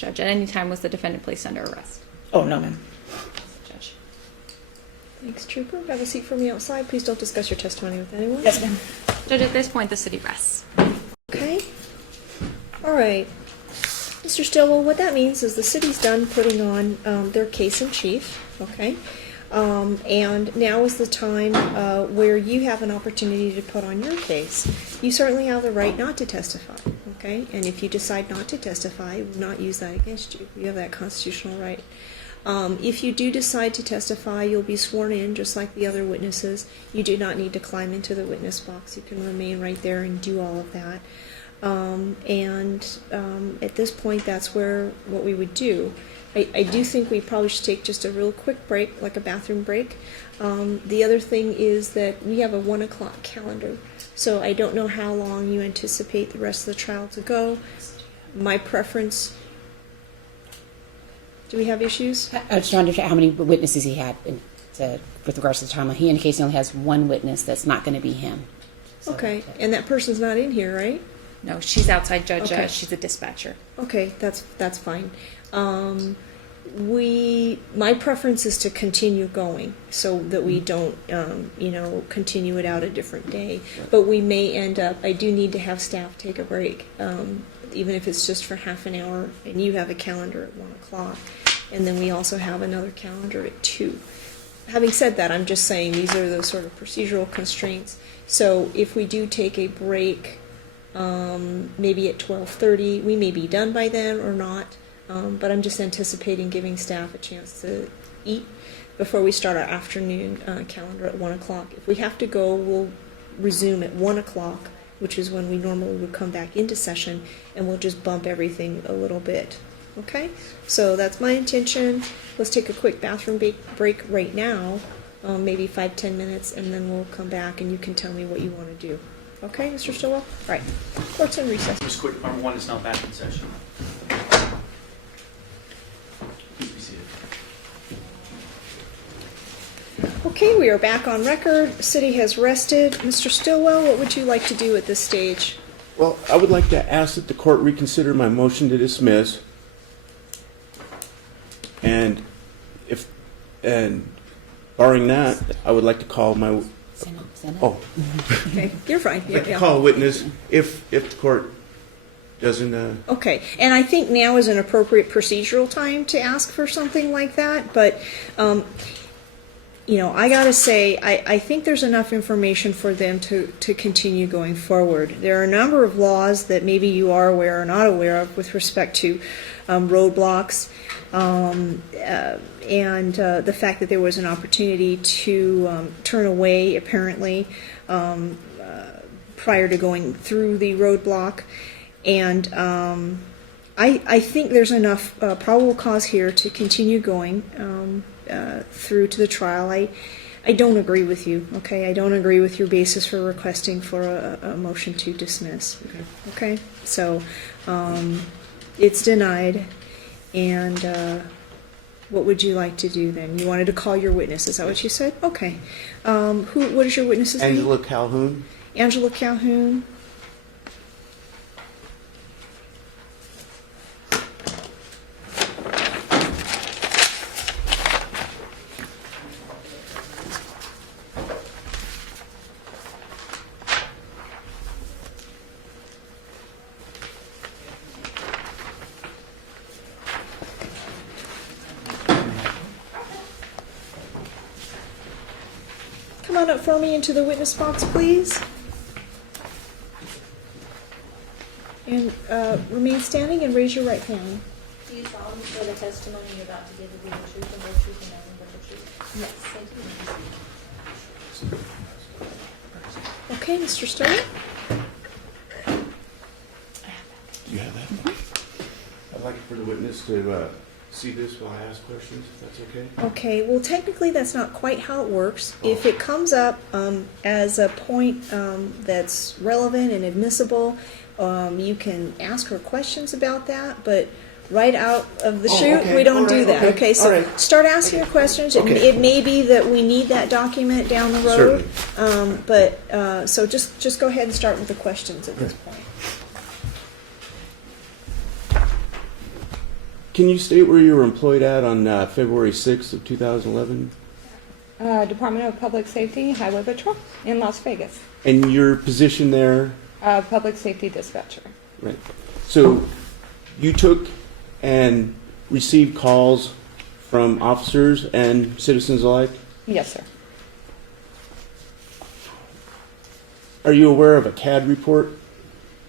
Judge. At any time was the defendant placed under arrest? Oh, no, ma'am. Judge. Thanks, Trooper. Have a seat for me outside. Please don't discuss your testimony with anyone. Yes, ma'am. Judge, at this point, the city rests. Okay. All right. Mr. Stillwell, what that means is the city's done putting on their case in chief, okay? And now is the time where you have an opportunity to put on your case. You certainly have the right not to testify, okay? And if you decide not to testify, we will not use that against you. You have that constitutional right. If you do decide to testify, you'll be sworn in just like the other witnesses. You do not need to climb into the witness box. You can remain right there and do all of that. At this point, that's what we would do. I do think we probably should take just a real quick break, like a bathroom break. The other thing is that we have a 1 o'clock calendar, so I don't know how long you anticipate the rest of the trial to go. My preference... Do we have issues? I was trying to understand how many witnesses he had with regards to the timeline. He indicates he only has one witness that's not going to be him. So, okay, and that person's not in here, right? No, she's outside, Judge. Okay. She's a dispatcher. Okay, that's fine. My preference is to continue going so that we don't, continue it out a different day. But we may end up, I do need to have staff take a break, even if it's just for half an hour, and you have a calendar at 1 o'clock. And then we also have another calendar at 2. Having said that, I'm just saying these are those sort of procedural constraints. So if we do take a break, maybe at 12:30, we may be done by then or not, but I'm just anticipating giving staff a chance to eat before we start our afternoon calendar at 1 o'clock. If we have to go, we'll resume at 1 o'clock, which is when we normally would come back into session, and we'll just bump everything a little bit. Okay? So that's my intention. Let's take a quick bathroom break right now, maybe 5-10 minutes, and then we'll come back and you can tell me what you want to do. Okay, Mr. Stillwell? All right. Court's in recess. Just quick, Department 1 is now back in session. Please be seated. Okay, we are back on record. The city has rested. Mr. Stillwell, what would you like to do at this stage? Well, I would like to ask that the court reconsider my motion to dismiss. And barring that, I would like to call my... Oh, Okay, you're fine. I'd like to call a witness if the court doesn't... Okay, and I think now is an appropriate procedural time to ask for something like that, but, I gotta say, I think there's enough information for them to continue going forward. There are a number of laws that maybe you are aware or not aware of with respect to roadblocks, and the fact that there was an opportunity to turn away, apparently, prior to going through the roadblock. And I think there's enough probable cause here to continue going through to the trial. I don't agree with you, okay? I don't agree with your basis for requesting for a motion to dismiss. Okay? So it's denied. And what would you like to do then? You wanted to call your witness. Is that what you said? Okay. What is your witness's name? Angela Calhoun. Angela Calhoun. Come on up for me into the witness box, please. And remain standing and raise your right hand. Do you solemnly swear the testimony you're about to give will be the truth and whole truth and nothing but the truth? Yes. Thank you. Okay, Mr. Stewart. Do you have that? I'd like for the witness to see this while I ask questions, if that's okay. Okay, well, technically that's not quite how it works. If it comes up as a point that's relevant and admissible, you can ask her questions about that, but right out of the chute, okay. we don't All do right, that. okay. Okay, so All right. start asking your questions. Okay. It may be that we need that document down the road, so just go ahead and start with the questions at this point. Can you state where you were employed at on February 6th of 2011? Department of Public Safety, Highway Patrol in Las Vegas. And your position there? Public Safety Dispatcher. Right. So you took and received calls from officers and citizens alike? Yes, sir. Are you aware of a CAD report?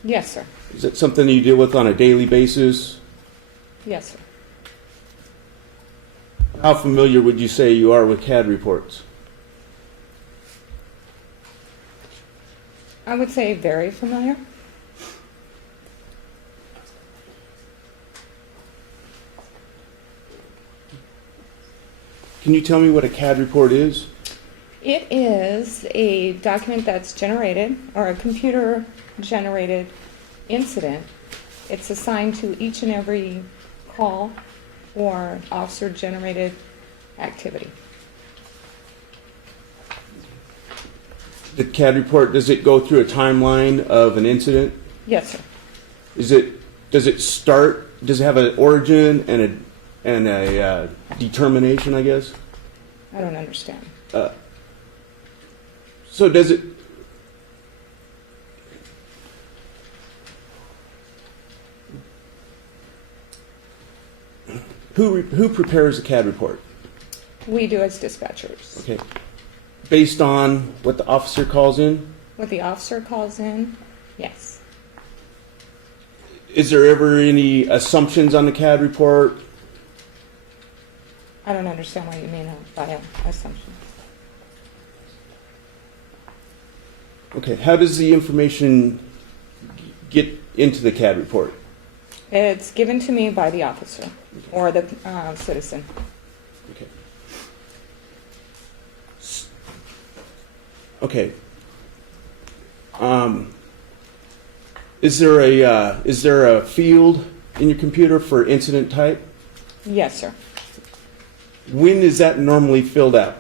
Yes, sir. Is that something you deal with on a daily basis? Yes, sir. How familiar would you say you are with CAD reports? I would say very familiar. Can you tell me what a CAD report is? It is a document that's generated, or a computer-generated incident. It's assigned to each and every call or officer-generated activity. The CAD report, does it go through a timeline of an incident? Yes, sir. Does it start, does it have an origin and a determination, I guess? I don't understand. So does it, who prepares a CAD report? We do as dispatchers. Okay. Based on what the officer calls in? What the officer calls in, yes. Is there ever any assumptions on the CAD report? I don't understand what you mean by assumption. Okay. How does the information get into the CAD report? It's given to me by the officer or the citizen. Okay. Okay. Is there a field in your computer for incident type? Yes, sir. When is that normally filled out?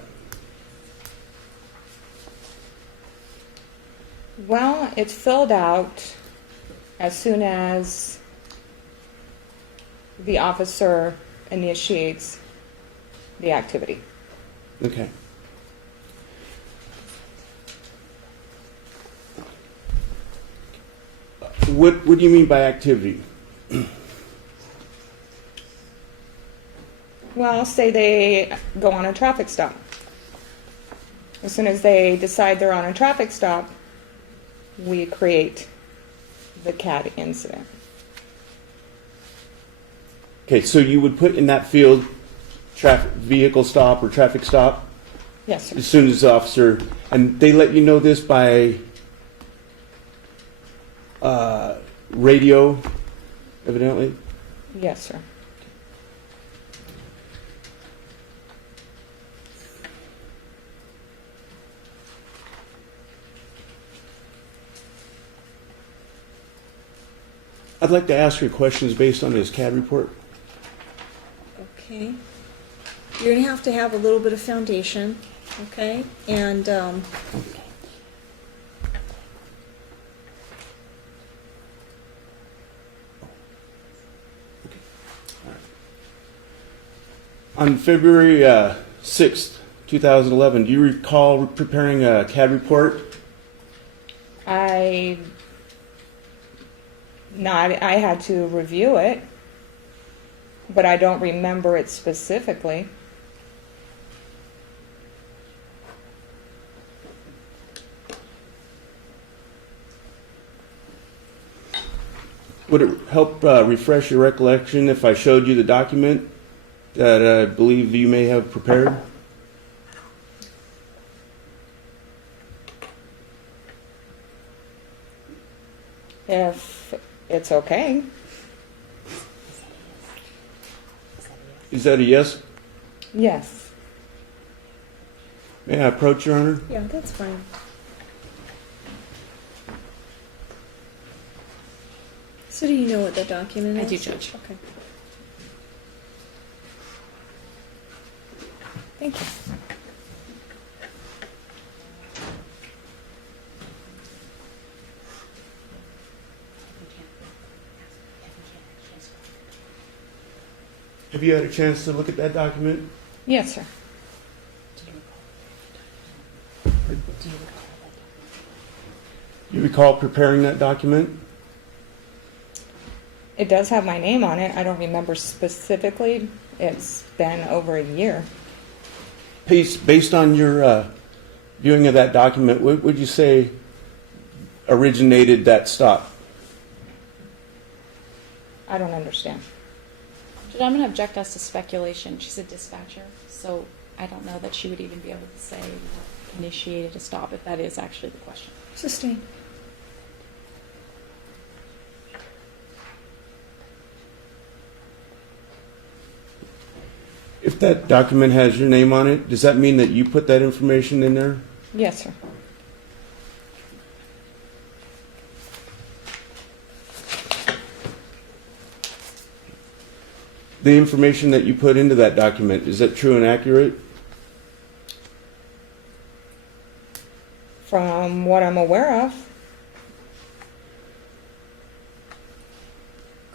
Well, it's filled out as soon as the officer initiates the activity. Okay. What do you mean by activity? Well, say they go on a traffic stop. As soon as they decide they're on a traffic stop, we create the CAD incident. Okay, so you would put in that field traffic vehicle stop or traffic stop Yes, sir. as soon as the officer, and they let you know this by radio, evidently. Yes, sir. I'd like to ask you questions based on this CAD report. Okay. You're going to have a little bit of foundation, okay? And On February 6th, 2011, do you recall preparing a CAD report? I had to review it, but I don't remember it specifically. Would it help refresh your recollection if I showed you the document that I believe you may have prepared? If it's okay. Is that a yes? Yes. May I approach, Your Honor? yeah, that's fine. So do you know what the document is? I do, Judge. Okay. Thank you. Have you had a chance to look at that document? Yes, sir. You recall preparing that document? It does have my name on it. I don't remember specifically. It's been over a year. Based on your viewing of that document, what would you say originated that stop? I don't understand. Judge, I'm going to object us to speculation. She's a dispatcher, so I don't know that she would even be able to say what initiated a stop if that is actually the question. Sustained. If that document has your name on it, does that mean that you put that information in there? Yes, sir. The information that you put into that document, is that true and accurate? From what I'm aware of,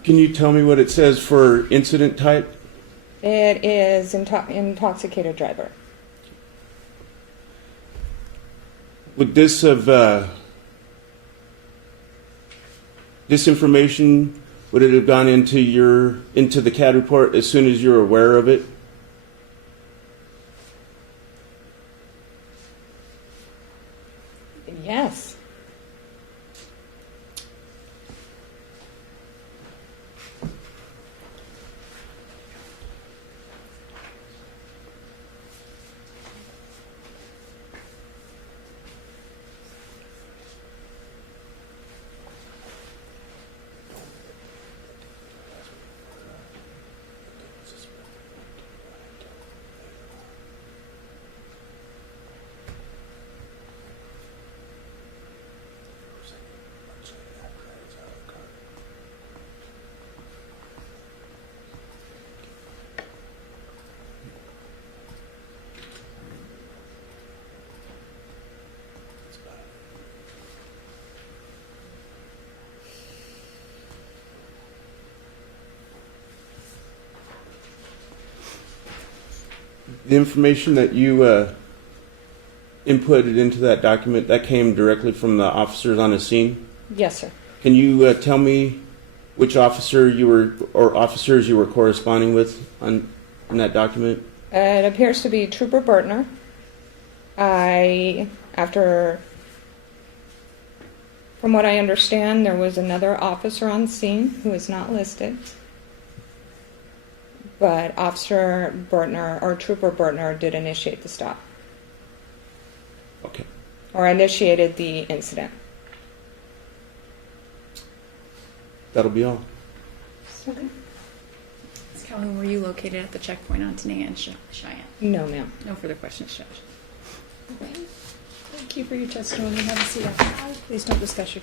Can you tell me what it says for incident type? it is intoxicated driver. Would this have, this information, would it have gone into the CAD report as soon as you're aware of it? Yes. The information that you inputted into that document, that came directly from the officers on the scene? Yes, sir. Can you tell me which officer you were, or officers you were corresponding with on in that document? It appears to be Trooper Bertner. From what I understand, there was another officer on scene who is not listed. But Officer Bertner, or Trooper Bertner, did initiate the stop, Okay. or initiated the incident. That'll be all. Ms. Calhoun, were you located at the checkpoint on Tenaya and Cheyenne? No, ma'am. No further questions, Judge. Thank you for your testimony. Have a seat outside. Please don't discuss your